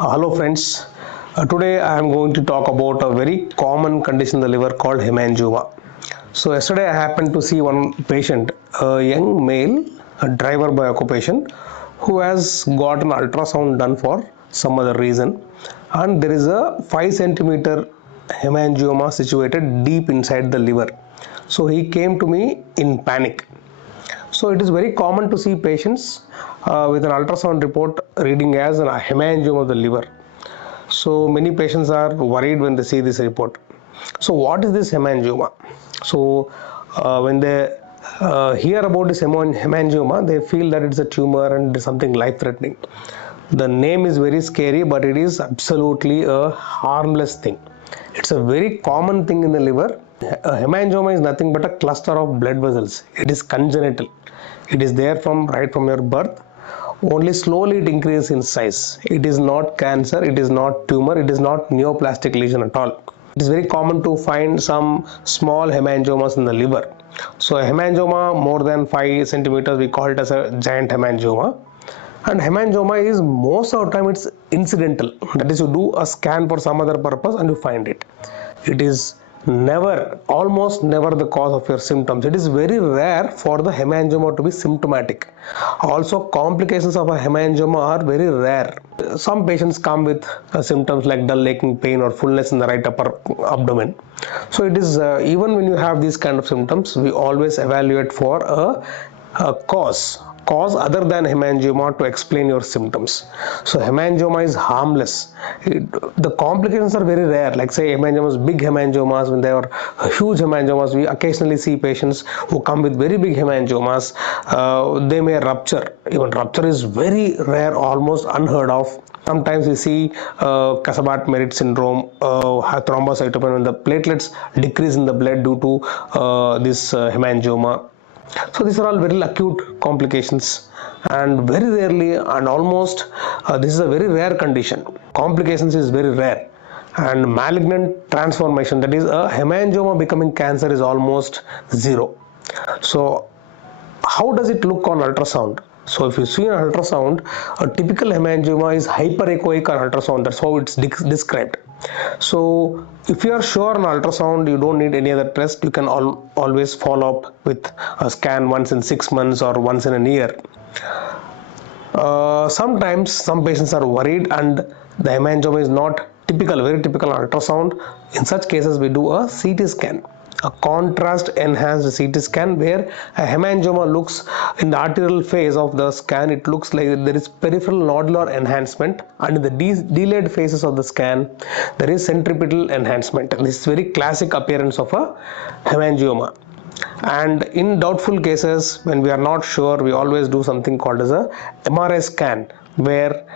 Hello friends, today I am going to talk about a very common condition in the liver called hemangioma. So yesterday I happened to see one patient, a young male, a driver by occupation, who has got an ultrasound done for some other reason, and there is a 5 centimeter hemangioma situated deep inside the liver. So he came to me in panic. So it is very common to see patients with an ultrasound report reading as a hemangioma of the liver. So many patients are worried when they see this report. So what is this hemangioma? So when they hear about this hemangioma, they feel that it's a tumor and something life-threatening. The name is very scary, but it is absolutely a harmless thing. It's a very common thing in the liver. A hemangioma is nothing but a cluster of blood vessels. It is congenital. It is there right from your birth. Only slowly it increases in size. It is not cancer, it is not tumor, it is not neoplastic lesion at all. It is very common to find some small hemangiomas in the liver. So a hemangioma more than 5 centimeters, we call it as a giant hemangioma. And hemangioma is most of the time it's incidental. That is, you do a scan for some other purpose and you find it. It is almost never the cause of your symptoms. It is very rare for the hemangioma to be symptomatic. Also, complications of a hemangioma are very rare. Some patients come with symptoms like dull aching pain or fullness in the right upper abdomen. So it is even when you have these kind of symptoms, we always evaluate for a cause other than hemangioma to explain your symptoms. So hemangioma is harmless. The complications are very rare, like say hemangiomas, big hemangiomas. When they are huge hemangiomas, we occasionally see patients who come with very big hemangiomas. They may rupture. Even rupture is very rare, almost unheard of. Sometimes we see Casabat-Merit syndrome, thrombocytopenia, when the platelets decrease in the blood due to this hemangioma. So these are all very acute complications, and very rarely and almost this is a very rare condition. Complications is very rare, and malignant transformation, that is a hemangioma becoming cancer, is almost zero. So how does it look on ultrasound? So if you see an ultrasound, a typical hemangioma is hyperechoic on ultrasound. That's how it's described. So if you are sure on ultrasound, you don't need any other test. You can always follow up with a scan once in 6 months or once in a year. Sometimes some patients are worried and the hemangioma is not typical, very typical on ultrasound. In such cases, we do a CT scan, a contrast enhanced CT scan, where a hemangioma looks in the arterial phase of the scan. It looks like there is peripheral nodular enhancement, and in the delayed phases of the scan there is centripetal enhancement. This is very classic appearance of a hemangioma. And in doubtful cases, when we are not sure, we always do something called as a MRI scan, where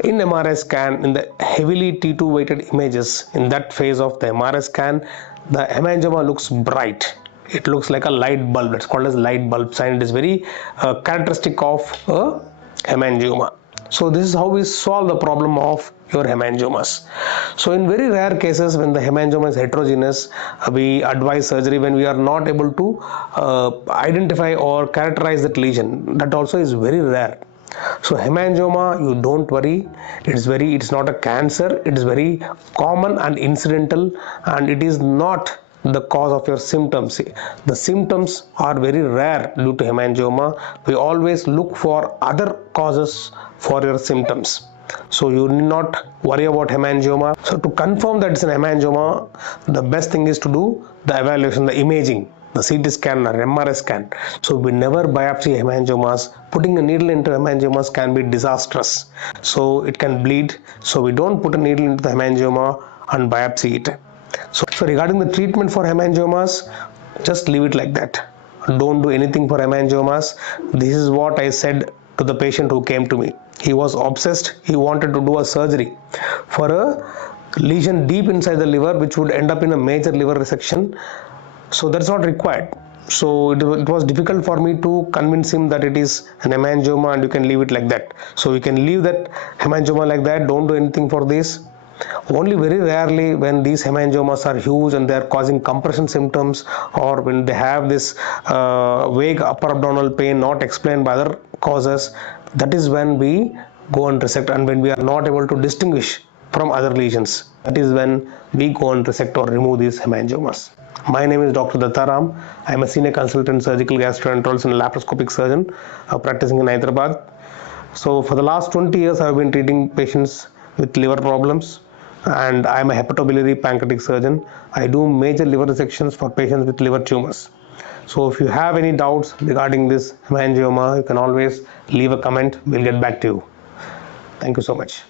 in MRI scan, in the heavily T2 weighted images, in that phase of the MRI scan, the hemangioma looks bright. It looks like a light bulb. That's called as light bulb sign. It is very characteristic of a hemangioma. So this is how we solve the problem of your hemangiomas. So in very rare cases, when the hemangioma is heterogeneous, we advise surgery when we are not able to identify or characterize that lesion. That also is very rare. So hemangioma, you don't worry. It's not a cancer. It is very common and incidental, and it is not the cause of your symptoms. The symptoms are very rare due to hemangioma. We always look for other causes for your symptoms. So you need not worry about hemangioma. So to confirm that it's an hemangioma, the best thing is to do the evaluation, the imaging, the CT scan or MRI scan. So we never biopsy hemangiomas. Putting a needle into hemangiomas can be disastrous. So it can bleed. So we don't put a needle into the hemangioma and biopsy it. So regarding the treatment for hemangiomas, just leave it like that. Don't do anything for hemangiomas. This is what I said to the patient who came to me. He was obsessed. He wanted to do a surgery for a lesion deep inside the liver, which would end up in a major liver resection. So that's not required. So it was difficult for me to convince him that it is an hemangioma and you can leave it like that. So you can leave that hemangioma like that. Don't do anything for this. Only very rarely, when these hemangiomas are huge and they are causing compression symptoms, or when they have this vague upper abdominal pain not explained by other causes, that is when we go and resect, and when we are not able to distinguish from other lesions, that is when we go and resect or remove these hemangiomas. My name is Dr. Dattaram. I am a senior consultant surgical gastroenterologist and laparoscopic surgeon practicing in Hyderabad. So for the last 20 years I have been treating patients with liver problems, and I am a hepatobiliary pancreatic surgeon. I do major liver resections for patients with liver tumors. So if you have any doubts regarding this hemangioma, you can always leave a comment. We'll get back to you. Thank you so much.